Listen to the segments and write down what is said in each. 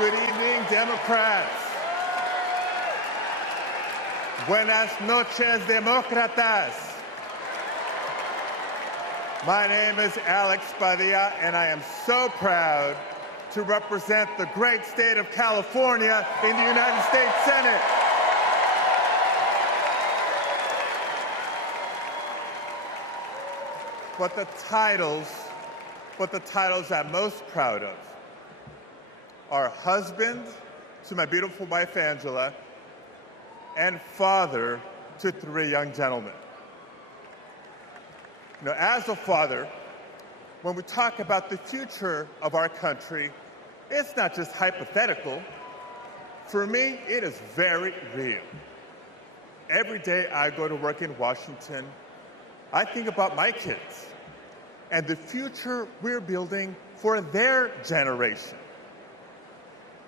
Good evening, Democrats. Buenas noches, demócratas. My name is Alex Padilla, and I am so proud to represent the great state of California in the United States Senate. But the titles I'm most proud of are husband to my beautiful wife, Angela, and father to 3 young gentlemen. You know, as a father, when we talk about the future of our country, it's not just hypothetical. For me, it is very real. Every day I go to work in Washington, I think about my kids and the future we're building for their generation.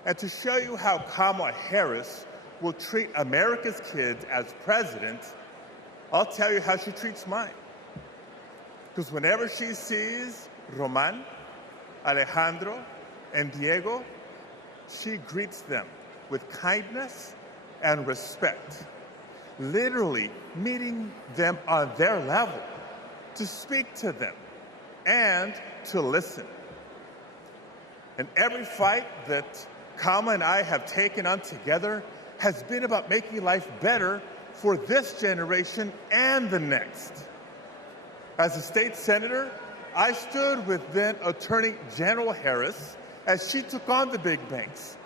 And to show you how Kamala Harris will treat America's kids as president, I'll tell you how she treats mine. Because whenever she sees Roman, Alejandro, and Diego, she greets them with kindness and respect, literally meeting them on their level, to speak to them and to listen. And every fight that Kamala and I have taken on together has been about making life better for this generation and the next. As a state senator, I stood with then Attorney General Harris as she took on the big banks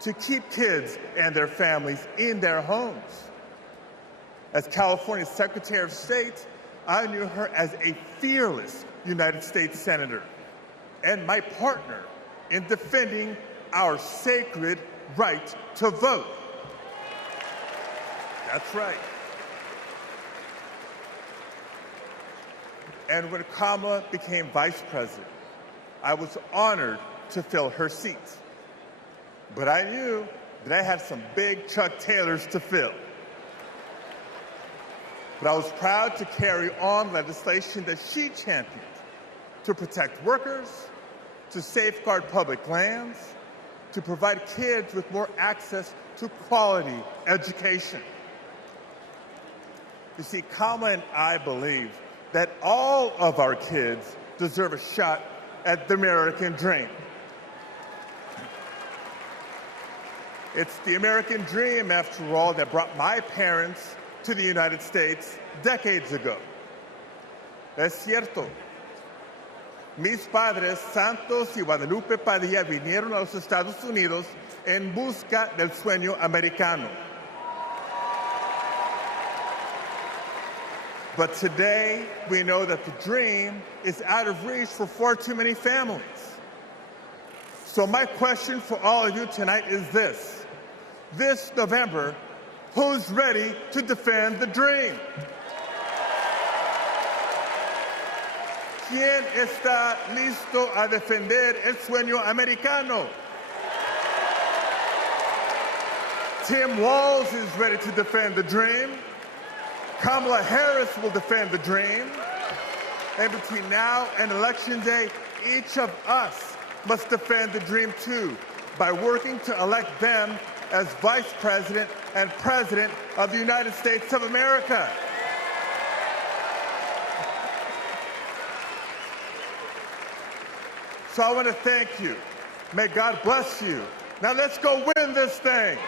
to keep kids and their families in their homes. As California's Secretary of State, I knew her as a fearless United States Senator and my partner in defending our sacred right to vote. That's right. And when Kamala became vice president, I was honored to fill her seat. But I knew that I had some big Chuck Taylors to fill. But I was proud to carry on legislation that she championed to protect workers, to safeguard public lands, to provide kids with more access to quality education. You see, Kamala and I believe that all of our kids deserve a shot at the American dream. It's the American dream, after all, that brought my parents to the United States decades ago. Es cierto. Mis padres, Santos y Guadalupe Padilla, vinieron a los Estados Unidos en busca del sueño americano. But today, we know that the dream is out of reach for far too many families. So my question for all of you tonight is this. This November, who's ready to defend the dream? ¿Quién está listo a defender el sueño americano? Tim Walz is ready to defend the dream. Kamala Harris will defend the dream. And between now and Election Day, each of us must defend the dream too, by working to elect them as Vice President and President of the United States of America. So I want to thank you. May God bless you. Now let's go win this thing.